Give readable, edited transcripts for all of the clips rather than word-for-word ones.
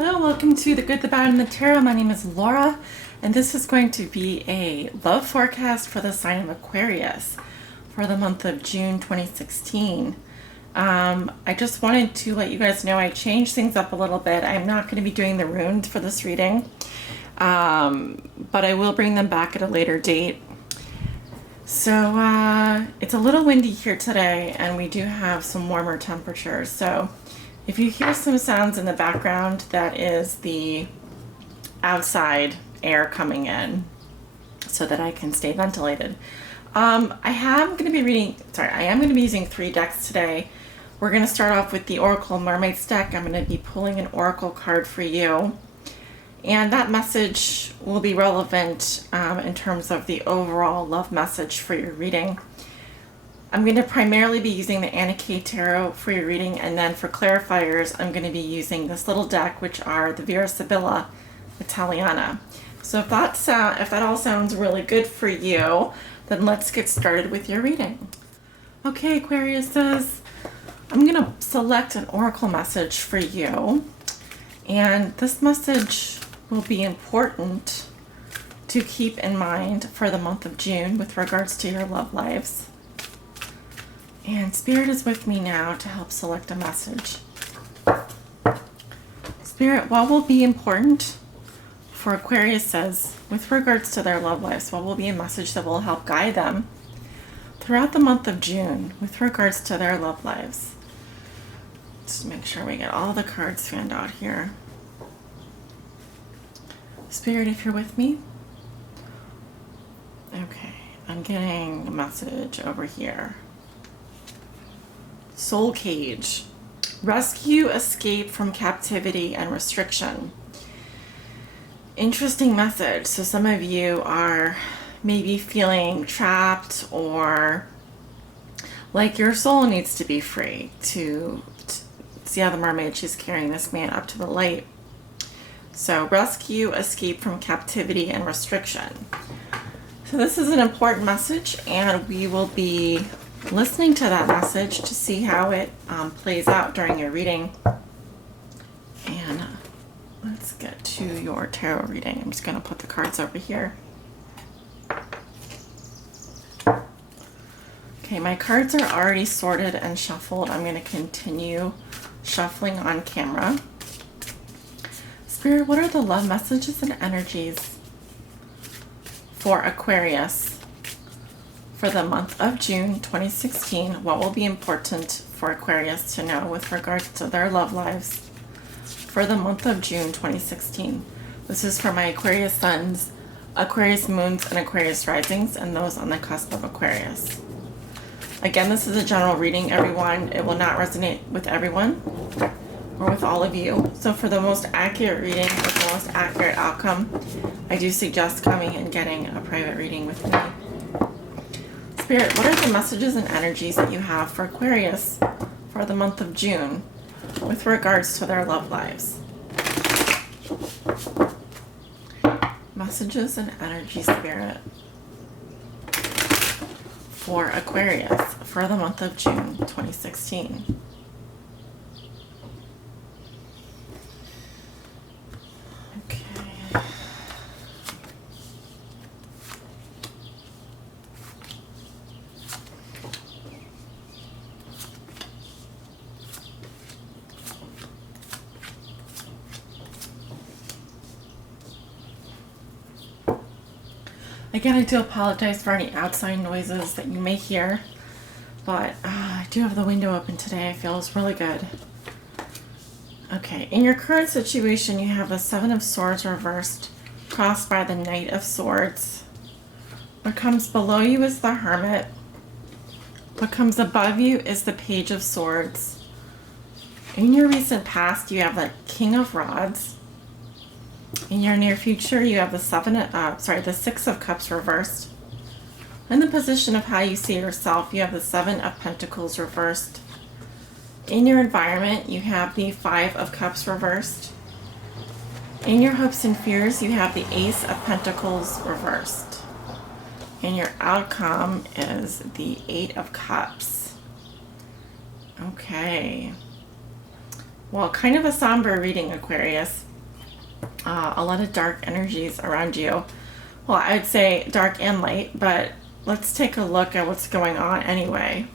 Hello, welcome to The Good, the Bad, and the Tarot. My name is Laura, and this is going to be a love forecast for the sign of Aquarius for the month of June 2016. I just wanted to let you guys know I changed things up a little bit. I'm not going to be doing the runes for this reading, but I will bring them back at a later date. So it's a little windy here today, and we do have some warmer temperatures. So if you hear some sounds in the background, that is the outside air coming in so that I can stay ventilated. I am going to be using 3 decks today. We're going to start off with the Oracle Mermaids deck. I'm going to be pulling an oracle card for you. And that message will be relevant in terms of the overall love message for your reading. I'm going to primarily be using the Anna K Tarot for your reading, and then for clarifiers, I'm going to be using this little deck, which are the Vera Sibilla Italiana. So if that all sounds really good for you, then let's get started with your reading. Okay, Aquarius says, I'm going to select an oracle message for you, and this message will be important to keep in mind for the month of June with regards to your love lives. And Spirit is with me now to help select a message. Spirit, what will be important for Aquarius says with regards to their love lives? What will be a message that will help guide them throughout the month of June with regards to their love lives? Just make sure we get all the cards fanned out here. Spirit, if you're with me. Okay, I'm getting a message over here. Soul Cage. Rescue, escape from captivity and restriction. Interesting message. So some of you are maybe feeling trapped, or like your soul needs to be free to see how the mermaid, she's carrying this man up to the light. So rescue, escape from captivity and restriction. So this is an important message, and we will be listening to that message to see how it plays out during your reading. And let's get to your tarot reading. I'm just going to put the cards over here. Okay, my cards are already sorted and shuffled. I'm going to continue shuffling on camera. Spirit, what are the love messages and energies for Aquarius for the month of June 2016? What will be important for Aquarius to know with regards to their love lives for the month of June 2016? This is for my Aquarius suns, Aquarius moons, and Aquarius risings, and those on the cusp of Aquarius. Again, this is a general reading, everyone. It will not resonate with everyone or with all of you. So for the most accurate reading, with the most accurate outcome, I do suggest coming and getting a private reading with me. Spirit, what are the messages and energies that you have for Aquarius for the month of June with regards to their love lives? Messages and energy, Spirit, for Aquarius for the month of June 2016. Again, I do apologize for any outside noises that you may hear, but I do have the window open today. It feels really good. Okay, in your current situation, you have the 7 of Swords reversed, crossed by the Knight of Swords. What comes below you is the Hermit. What comes above you is the Page of Swords. In your recent past, you have the King of Rods. In your near future, you have the 6 of Cups reversed. In the position of how you see yourself, you have the 7 of Pentacles reversed. In your environment, you have the 5 of Cups reversed. In your hopes and fears, you have the Ace of Pentacles reversed. And your outcome is the 8 of Cups. Okay. Well, kind of a somber reading, Aquarius. a lot of dark energies around you. Well, I'd say dark and light, but let's take a look at what's going on anyway.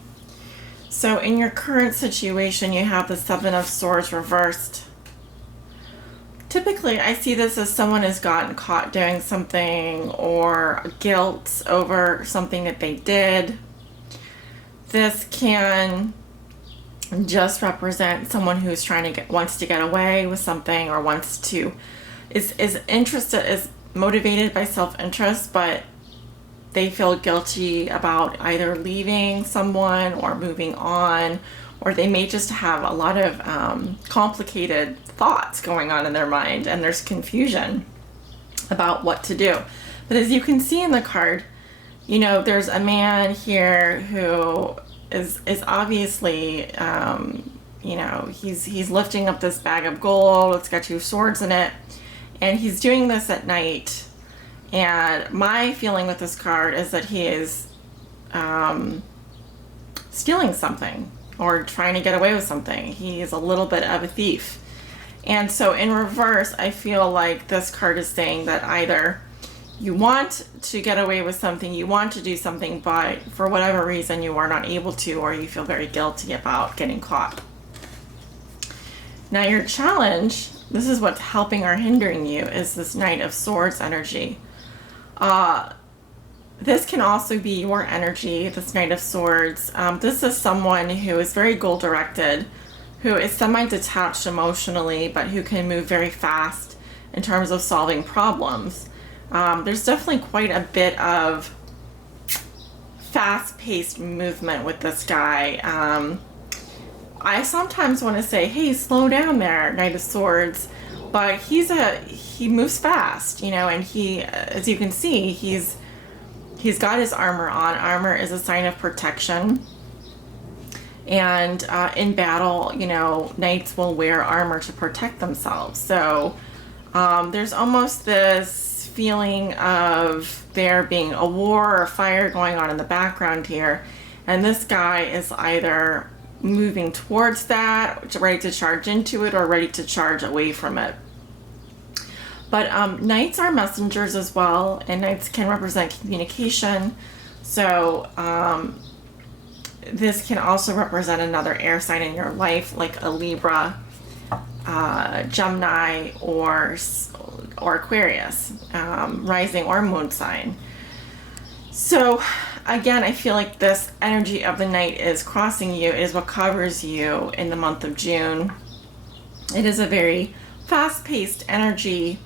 So in your current situation, you have the Seven of Swords reversed. Typically, I see this as someone has gotten caught doing something or guilt over something that they did. This can just represent someone who's wants to get away with something, or is interested, is motivated by self-interest, but they feel guilty about either leaving someone or moving on, or they may just have a lot of complicated thoughts going on in their mind, and there's confusion about what to do. But as you can see in the card, there's a man here who is obviously, he's lifting up this bag of gold. It's got two swords in it, and he's doing this at night. And my feeling with this card is that he is stealing something or trying to get away with something. He is a little bit of a thief. And so in reverse, I feel like this card is saying that either you want to get away with something, you want to do something, but for whatever reason you are not able to, or you feel very guilty about getting caught. Now your challenge, this is what's helping or hindering you, is this Knight of Swords energy. This can also be your energy, this Knight of Swords. This is someone who is very goal-directed, who is semi-detached emotionally, but who can move very fast in terms of solving problems. There's definitely quite a bit of fast-paced movement with this guy. I sometimes want to say, hey, slow down there, Knight of Swords, but he moves fast, and he, as you can see, he's got his armor on. Armor is a sign of protection. And in battle, knights will wear armor to protect themselves. So there's almost this feeling of there being a war or fire going on in the background here. And this guy is either moving towards that, ready to charge into it, or ready to charge away from it. But knights are messengers as well, and knights can represent communication. So this can also represent another air sign in your life, like a Libra, Gemini, or Aquarius, rising or moon sign. So again, I feel like this energy of the Knight is crossing you. It is what covers you in the month of June. It is a very fast-paced energy,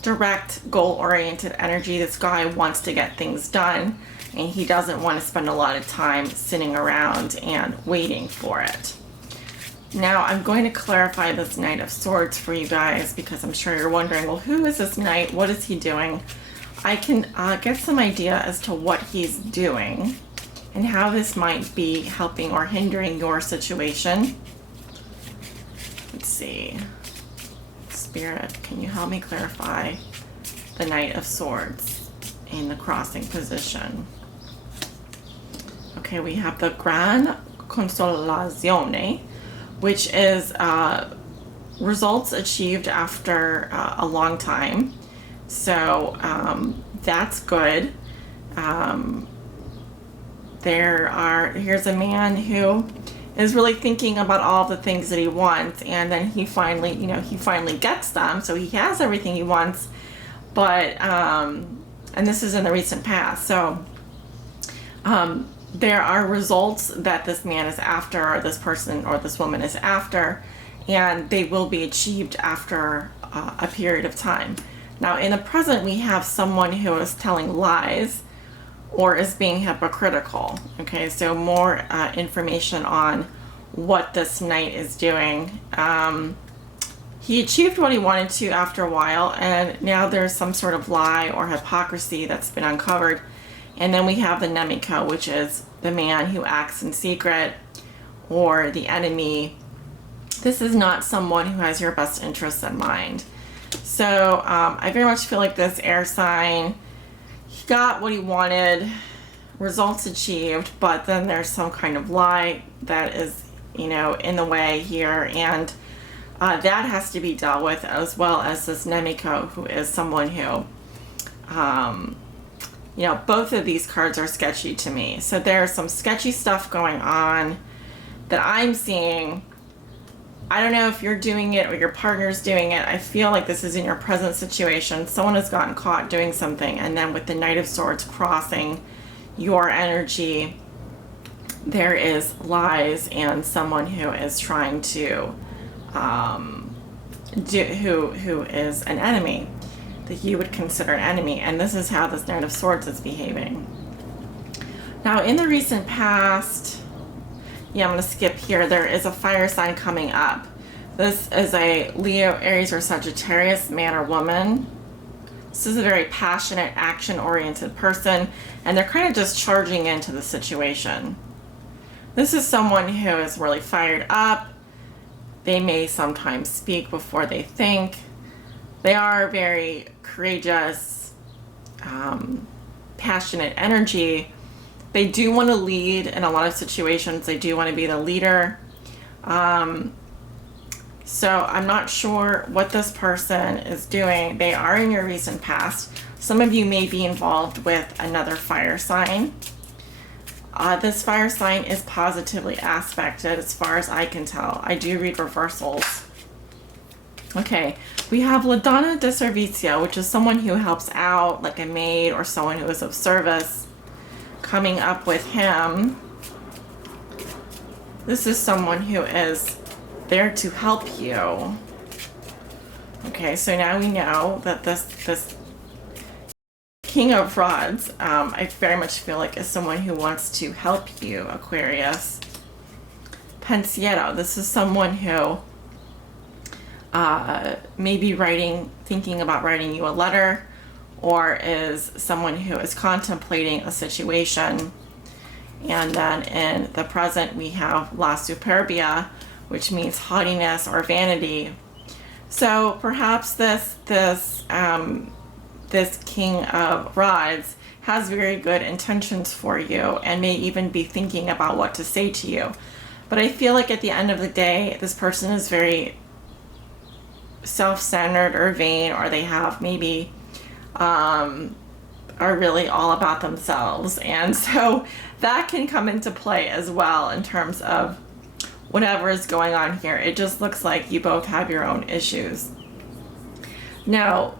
direct, goal-oriented energy. This guy wants to get things done, and he doesn't want to spend a lot of time sitting around and waiting for it. Now I'm going to clarify this Knight of Swords for you guys, because I'm sure you're wondering, well, who is this Knight? What is he doing? I can get some idea as to what he's doing and how this might be helping or hindering your situation. Let's see. Spirit, can you help me clarify the Knight of Swords in the crossing position? Okay, we have the Gran Consolazione, which is results achieved after a long time. So that's good. Here's a man who is really thinking about all the things that he wants, and then he finally gets them. So he has everything he wants, but and this is in the recent past. So there are results that this man is after, or this person or this woman is after, and they will be achieved after a period of time. Now, in the present, we have someone who is telling lies or is being hypocritical. Okay, so more information on what this Knight is doing. He achieved what he wanted to after a while, and now there's some sort of lie or hypocrisy that's been uncovered. And then we have the Nemico, which is the man who acts in secret, or the enemy. This is not someone who has your best interests in mind. So I very much feel like this air sign, he got what he wanted, results achieved, but then there's some kind of lie that is, in the way here. And That has to be dealt with, as well as this Nemiko, who is someone who, both of these cards are sketchy to me. So there's some sketchy stuff going on that I'm seeing. I don't know if you're doing it or your partner's doing it. I feel like this is in your present situation. Someone has gotten caught doing something, and then with the Knight of Swords crossing your energy, there is lies and someone who is trying to who is an enemy, that you would consider an enemy. And this is how this Knight of Swords is behaving. Now, in the recent past, I'm going to skip here. There is a fire sign coming up. This is a Leo, Aries, or Sagittarius, man or woman. This is a very passionate, action-oriented person, and they're kind of just charging into the situation. This is someone who is really fired up. They may sometimes speak before they think. They are very courageous, passionate energy. They do want to lead in a lot of situations. They do want to be the leader. So I'm not sure what this person is doing. They are in your recent past. Some of you may be involved with another fire sign. This fire sign is positively aspected as far as I can tell. I do read reversals. Okay, we have La Donna de Servizio, which is someone who helps out, like a maid or someone who is of service, coming up with him. This is someone who is there to help you. Okay, so now we know that this King of Rods, I very much feel like is someone who wants to help you, Aquarius. Pensiero, this is someone who may be thinking about writing you a letter, or is someone who is contemplating a situation. And then in the present, we have La Superbia, which means haughtiness or vanity. So perhaps this King of Rods has very good intentions for you and may even be thinking about what to say to you. But I feel like at the end of the day, this person is very self-centered or vain, or they have maybe are really all about themselves. And so that can come into play as well in terms of whatever is going on here. It just looks like you both have your own issues. Now,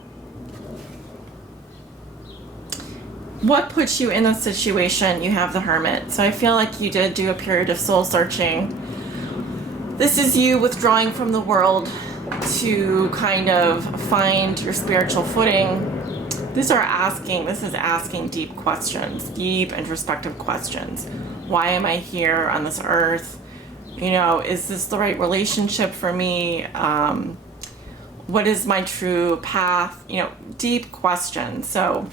what puts you in this situation? You have the Hermit. So I feel like you did do a period of soul searching. This is you withdrawing from the world to kind of find your spiritual footing. This is asking deep questions, deep introspective questions. Why am I here on this earth? Is this the right relationship for me? What is my true path? Deep questions. So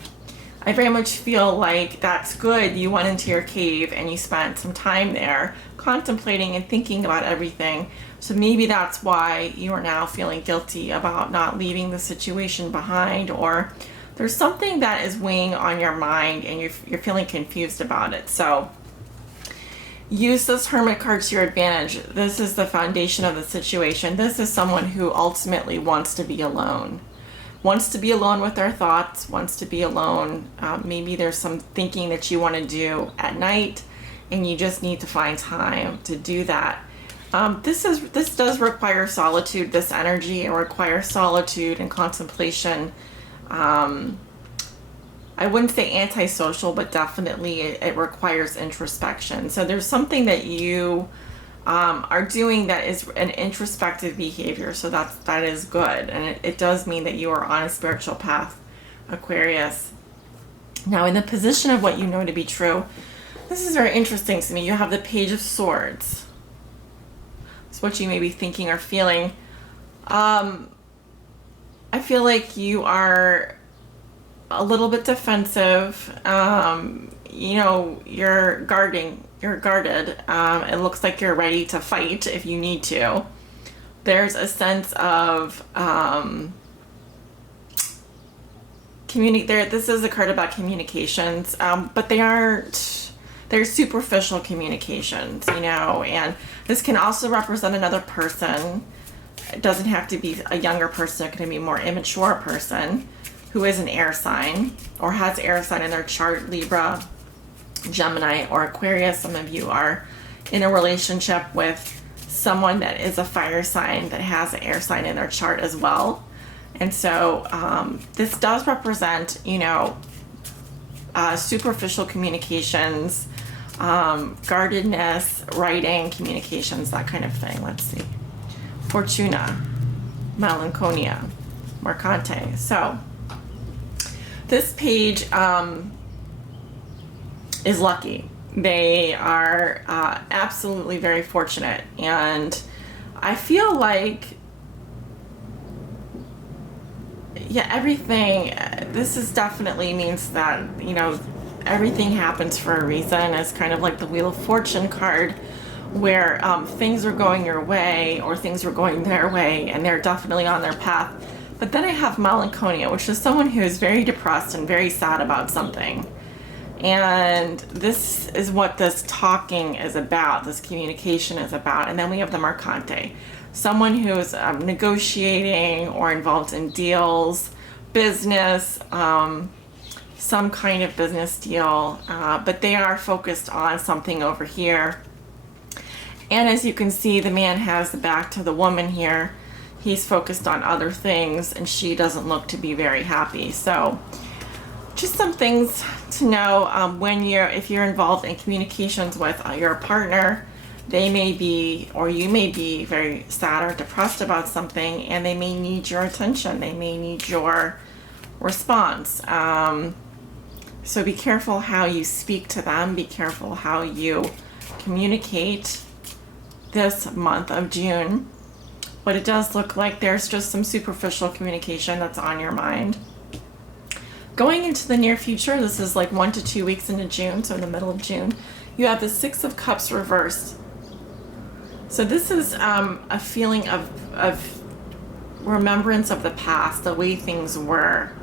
I very much feel like that's good. You went into your cave and you spent some time there contemplating and thinking about everything. So maybe that's why you are now feeling guilty about not leaving the situation behind, or there's something that is weighing on your mind and you're feeling confused about it. So use this Hermit card to your advantage. This is the foundation of the situation. This is someone who ultimately wants to be alone. Wants to be alone with their thoughts, wants to be alone. Maybe there's some thinking that you want to do at night and you just need to find time to do that. This does require solitude, this energy. It requires solitude and contemplation. I wouldn't say antisocial, but definitely it requires introspection. So there's something that you are doing that is an introspective behavior. So that is good. And it does mean that you are on a spiritual path, Aquarius. Now, in the position of what you know to be true, this is very interesting to me. You have the Page of Swords. It's what you may be thinking or feeling. I feel like you are a little bit defensive. You're guarded. It looks like you're ready to fight if you need to. There's a sense of this is a card about communications, but they're superficial communications, and this can also represent another person. It doesn't have to be a younger person. It can be a more immature person who is an air sign or has air sign in their chart, Libra, Gemini, or Aquarius. Some of you are in a relationship with someone that is a fire sign that has an air sign in their chart as well. And so this does represent, superficial communications, guardedness, writing, communications, that kind of thing. Let's see. Fortuna, Melancholia, Mercante. So this page is lucky. They are absolutely very fortunate. And I feel like, everything, this is definitely means that, everything happens for a reason. It's kind of like the Wheel of Fortune card, where things are going your way or things are going their way, and they're definitely on their path. But then I have Melancholia, which is someone who is very depressed and very sad about something. And this is what this talking is about, this communication is about. And then we have the Mercante, someone who is negotiating or involved in deals, business, some kind of business deal, but they are focused on something over here. And as you can see, the man has the back to the woman here. He's focused on other things, and she doesn't look to be very happy. So just some things to know if you're involved in communications with your partner. They may be, or you may be, very sad or depressed about something, and they may need your attention. They may need your response. So be careful how you speak to them. Be careful how you communicate this month of June. But it does look like there's just some superficial communication that's on your mind. Going into the near future, this is like 1 to 2 weeks into June, so in the middle of June, you have the Six of Cups reversed. So this is a feeling of remembrance of the past, the way things were.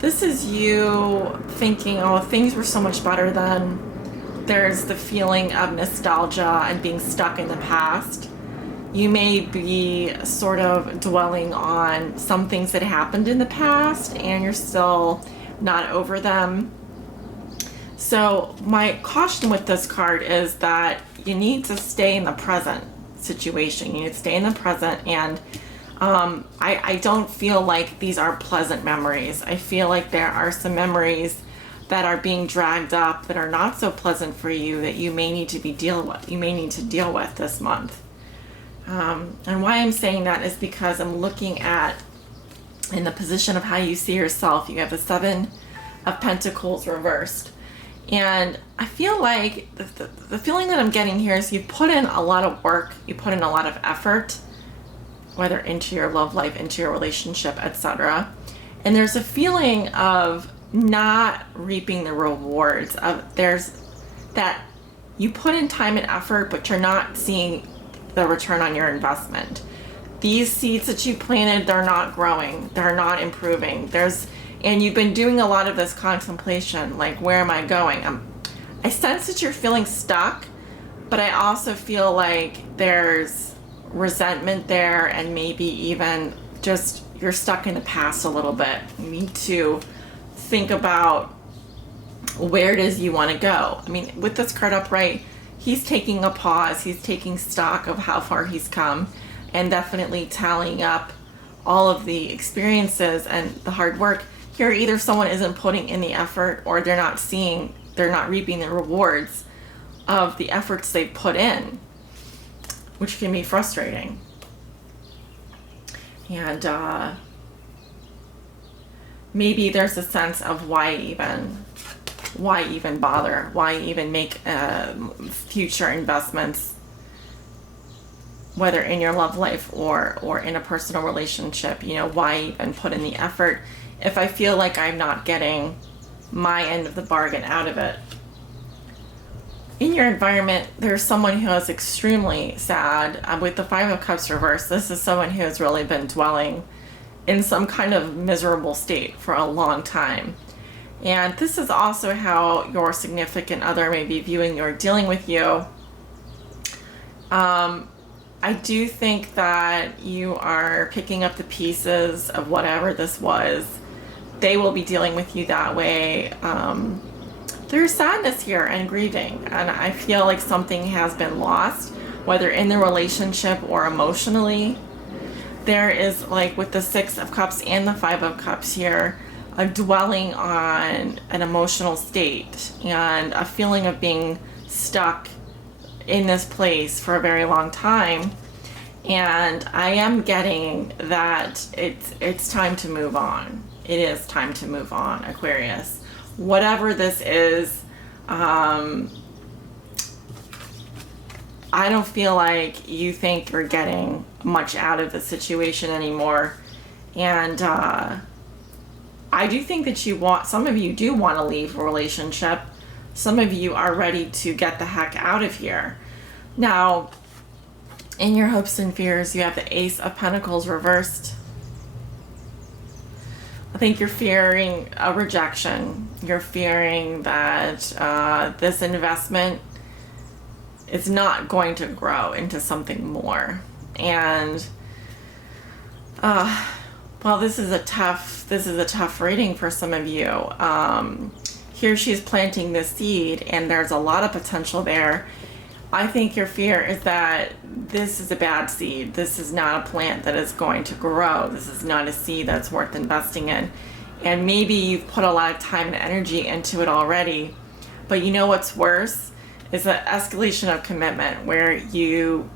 This is you thinking, oh, things were so much better then. There's the feeling of nostalgia and being stuck in the past. You may be sort of dwelling on some things that happened in the past and you're still not over them. So my caution with this card is that you need to stay in the present situation. You need to stay in the present, and I don't feel like these are pleasant memories. I feel like there are some memories that are being dragged up that are not so pleasant for you that you may need to deal with this month. And why I'm saying that is because I'm looking at, in the position of how you see yourself, you have the Seven of Pentacles reversed. And I feel like the feeling that I'm getting here is you put in a lot of work, you put in a lot of effort, whether into your love life, into your relationship, etc. And there's a feeling of not reaping the rewards of that you put in time and effort, but you're not seeing the return on your investment. These seeds that you planted, they're not growing, they're not improving. And you've been doing a lot of this contemplation, like, where am I going? I sense that you're feeling stuck, but I also feel like there's resentment there, and maybe even just you're stuck in the past a little bit. You need to think about where it is you want to go. I mean, with this card upright, he's taking a pause, he's taking stock of how far he's come, and definitely tallying up all of the experiences and the hard work. Here, either someone isn't putting in the effort, or they're not reaping the rewards of the efforts they've put in, which can be frustrating. And maybe there's a sense of why even bother? Why even make future investments, whether in your love life or in a personal relationship? Why even put in the effort if I feel like I'm not getting my end of the bargain out of it? In your environment, there's someone who is extremely sad. With the Five of Cups reversed, this is someone who has really been dwelling in some kind of miserable state for a long time. And this is also how your significant other may be viewing you or dealing with you. I do think that you are picking up the pieces of whatever this was. They will be dealing with you that way. There's sadness here and grieving, and I feel like something has been lost, whether in the relationship or emotionally. There is, like with the Six of Cups and the Five of Cups here, a dwelling on an emotional state and a feeling of being stuck in this place for a very long time. And I am getting that it's time to move on. It is time to move on, Aquarius. Whatever this is, I don't feel like you think you're getting much out of the situation anymore. And I do think that some of you do want to leave a relationship. Some of you are ready to get the heck out of here. Now, in your hopes and fears, you have the Ace of Pentacles reversed. I think you're fearing a rejection. You're fearing that this investment is not going to grow into something more. And well, this is a tough reading for some of you. Here she's planting this seed, and there's a lot of potential there. I think your fear is that this is a bad seed. This is not a plant that is going to grow. This is not a seed that's worth investing in. And maybe you've put a lot of time and energy into it already. But you know what's worse is the escalation of commitment, where you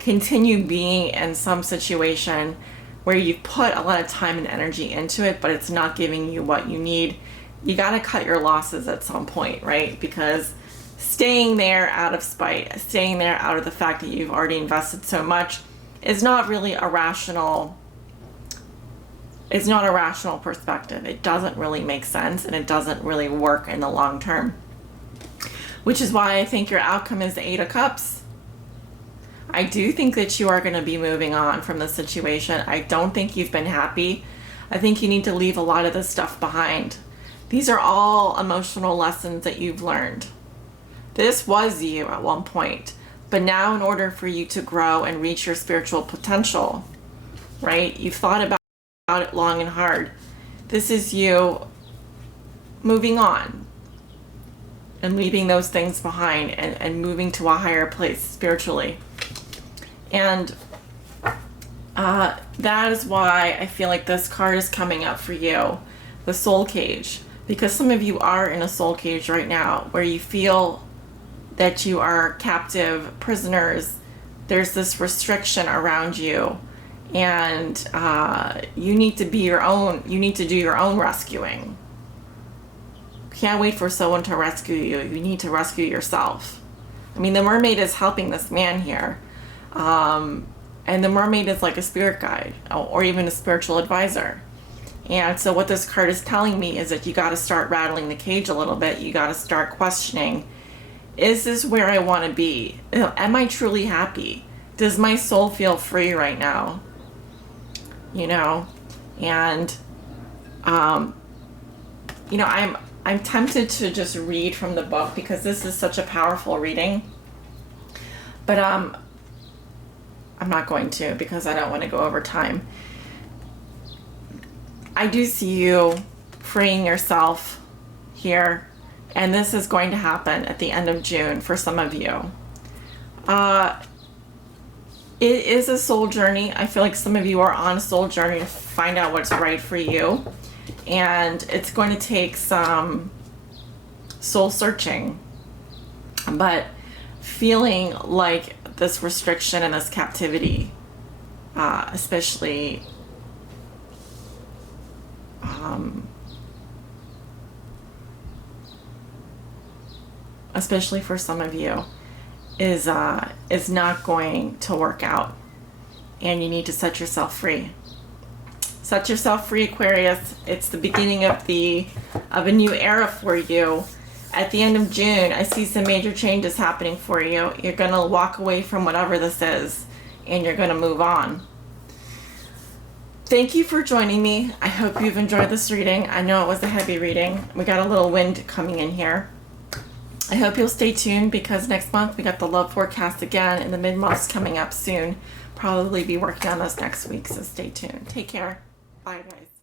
continue being in some situation where you've put a lot of time and energy into it, but it's not giving you what you need. You got to cut your losses at some point, right? Because staying there out of spite, staying there out of the fact that you've already invested so much is not really a rational, it's not a rational perspective. It doesn't really make sense, and it doesn't really work in the long term. Which is why I think your outcome is the Eight of Cups. I do think that you are going to be moving on from the situation. I don't think you've been happy. I think you need to leave a lot of this stuff behind. These are all emotional lessons that you've learned. This was you at one point, but now in order for you to grow and reach your spiritual potential, right? You've thought about it long and hard. This is you moving on and leaving those things behind and moving to a higher place spiritually. And that is why I feel like this card is coming up for you, the soul cage, because some of you are in a soul cage right now where you feel that you are captive prisoners. There's this restriction around you, and you need to be your own, you need to do your own rescuing. Can't wait for someone to rescue you. You need to rescue yourself. I mean, the mermaid is helping this man here. And the mermaid is like a spirit guide or even a spiritual advisor. And so what this card is telling me is that you got to start rattling the cage a little bit. You got to start questioning, is this where I want to be? Am I truly happy? Does my soul feel free right now? You know, and, you know, I'm tempted to just read from the book because this is such a powerful reading, but, I'm not going to because I don't want to go over time. I do see you freeing yourself here, and this is going to happen at the end of June for some of you. It is a soul journey. I feel like some of you are on a soul journey to find out what's right for you, and it's going to take some soul searching, but feeling like this restriction and this captivity, especially for some of you, is not going to work out, and you need to set yourself free. Set yourself free, Aquarius. It's the beginning of a new era for you. At the end of June, I see some major changes happening for you. You're going to walk away from whatever this is, and you're going to move on. Thank you for joining me. I hope you've enjoyed this reading. I know it was a heavy reading. We got a little wind coming in here. I hope you'll stay tuned because next month we got the love forecast again and the mid-month's coming up soon. Probably be working on those next week, so stay tuned. Take care. Bye, guys.